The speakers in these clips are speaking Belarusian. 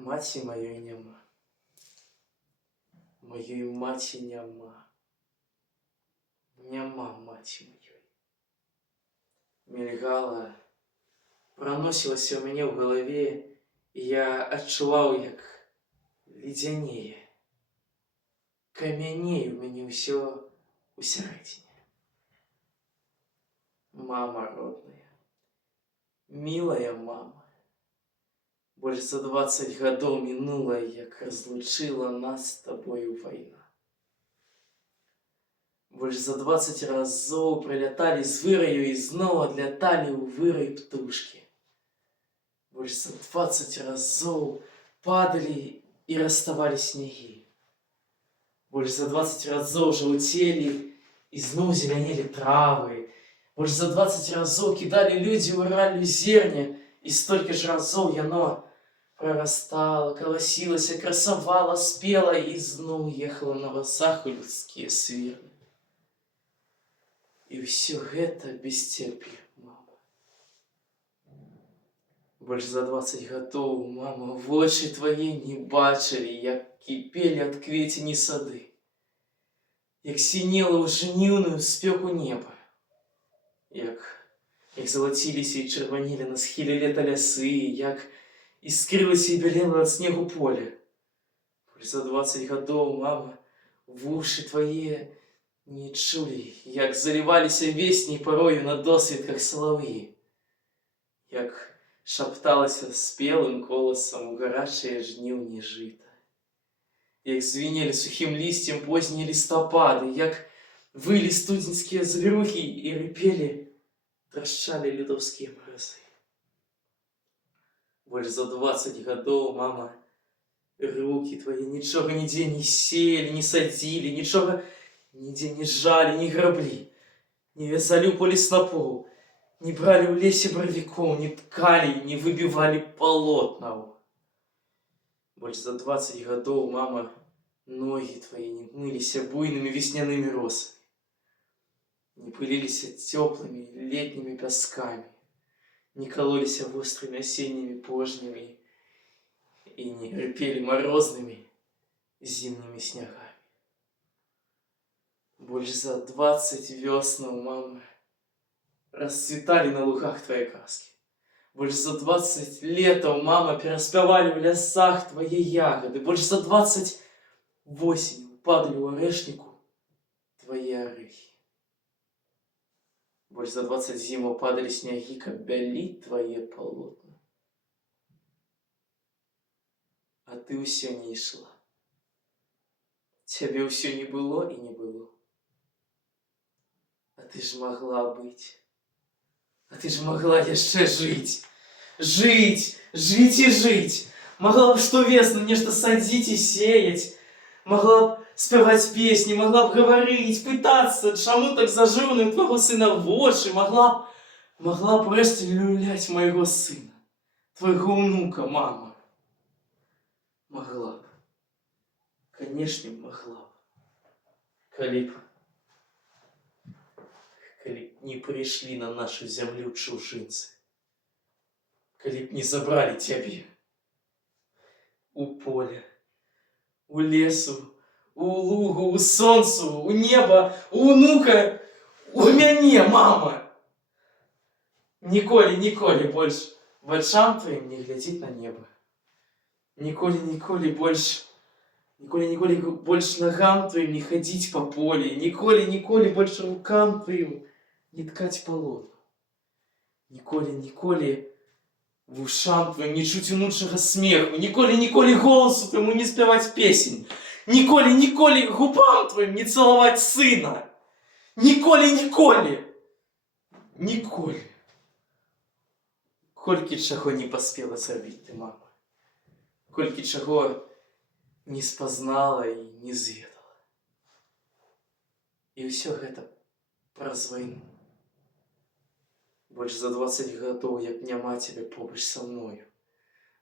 Маці маёй няма, маёй маці няма, няма маці маёй. Мільгала, праносілася ў мяне ў галаве, і я адчуваў, як ледзянее, камянее ў мяне ўсё усярэдзіне. Мама родная, мілая мама, больш за 20 гадоў мінула, як разлучыла нас з табою вайна. Больш за 20 разоў прыляталі з выраю і зноў адляталі ў вырай птушкі. Больш за 20 разоў падалі і раставалі снегі. Больш за 20 разоў жаўцелі і зноў зелянелі травы. Больш за 20 разоў кідалі людзі ў раллю зерня, і столькі ж разоў яно прарастала, каласілася, красавала, спела і зноў ехала на вазах у людскія свірны. І ўсё гэта без цябе, мама. Больш за 20 гадоў, мама, вочы твае не бачылі, як кіпелі ад квецені сады, як сінела ў жніўную спёку неба, як залаціліся і чырванелі на схіле лета лясы, як іскрылася і бялела ад снегу поле. Больш за 20 гадоў, мама, вушы твае не чулі, як заліваліся весні парою на досвітках салав'і, як шапталася спелым коласам у гарачыя жніўні жыта, як звінелі сухім лісцем позні лістапады, як вылі студзеньскія завірухі і рыпелі, трашчалі лютаўскія маразы. Больш за 20 гадоў, мама, рукі твае нічога нідзе не сеялі, не садзілі, нічога нідзе не жалі, не граблі, не вязалі ў полі снапоў, не бралі ў лесе баравікоў, не ткалі, не выбівалі палотнаў. Больш за 20 гадоў, мама, ногі твае не мыліся буйнымі веснянымі росамі, не пыліліся цёплымі летнімі пяскамі, не калоліся вострымі асеннімі пожнямі і не рыпелі марознымі зімнымі снягамі. Больш за 20 вёснаў, мама, расцвіталі на лугах твае казкі. Больш за 20 летаў, мама, пераспявалі ў лясах твае ягады. Больш за 20 восенняў падалі ў арэшніку твае арэхі. Больш за 20 зімаў падалі снягі, каб бяліць твае палотны. А ты ўсё не ішла. Цябе ўсё не было і не было. А ты ж магла быць. А ты ж магла яшчэ жыць. Жыць, жыць і жыць. Магла б штовесну нешта садзіць і сеяць. Магла б спяваць песні, магла б гаварыць, пытацца, чаму так зажыўны ў твайго сына вочы. Магла б рэшце люляць майго сына, твайго ўнука, мама. Магла б. Канешне, магла б. Калі б не прыйшлі на нашу зямлю чужынцы, калі б не забралі цябе у поле, у лесу, у лугу, у сонцу, у неба, у ўнука, у мяне, мама. Ніколі больш вачам тваім не глядзець на неба. Ніколі больш нагам тваім не хадзіць па полі, ніколі больш рукам тваім не ткаць палотна. Ніколі вушам тваім не чуць унучага смеху, ніколі голасу твайму не спяваць песень, ніколі губам тваім не цалаваць сына. Ніколі. Колькі чаго не паспела зрабіць ты, мама. Колькі чаго не спазнала і не зведала. І ўсё гэта праз вайну. Больш за 20 гадоў, як няма цябе побач са мною.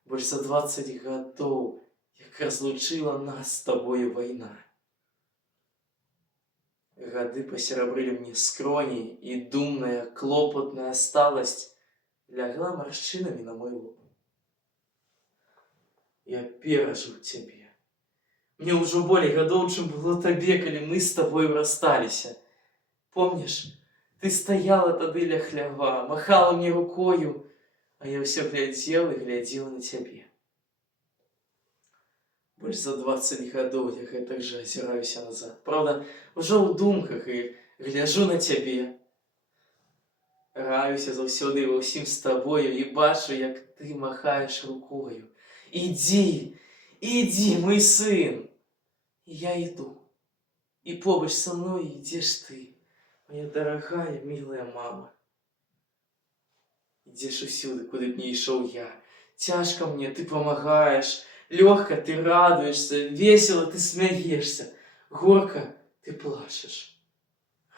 Больш за 20 гадоў, як разлучыла нас з табою вайна. Гады пасерабрылі мне скроні, і думная, клопатная сталасць лягла маршчынамі на мой лоб. я перажыў цябе. Мне ўжо болей гадоў, чым было табе, калі мы з табою рассталіся. Помніш, ты стаяла тады ля хлява, махала мне рукою, а я ўсё глядзела і глядзела на цябе. Больш за 20 гадоў я гэтак жа азіраюся назад. Праўда, ужо ў думках і гляджу на цябе. Граюся заўсёды ва ўсім з табою і бачу, як ты махаеш рукою. Ідзі, ідзі, мой сын! І я іду. І побач са мной ідзеш ты, моя дарагая, мілая мама. Ідзеш усюды, куды б не ішоў я. Цяжка мне, ты памагаеш. Лёгка ты радуешься, весело ты смяешься, горько ты плачешь.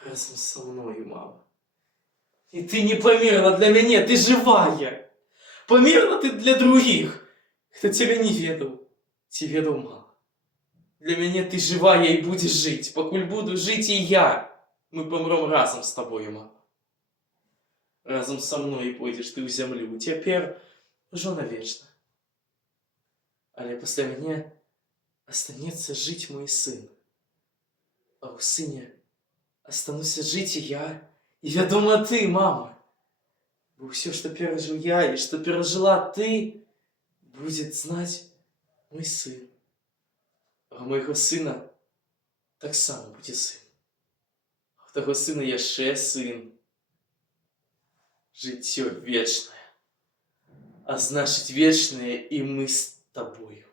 Разом со мною, мама. И ты не померла для меня, ты живая. Померла ты для других, кто тебя не ведал, те ведал мало. Для меня ты живая и будешь жить, покуль буду жить и я. Мы помрем разом с тобой, мама. Разом со мной пойдешь ты в землю, теперь уже навечно. Але пасля мяне останется жить мой сын. А у сыне остануся жить и я. И вядома ты, мама. Бо ўсё, што перажыў я и что перажила ты, будет знать мой сын. А у моего сына таксама будзе сын. А у таго сына яшчэ сын. Жыццё вечнае. А значит, вечнае и мы с тобою.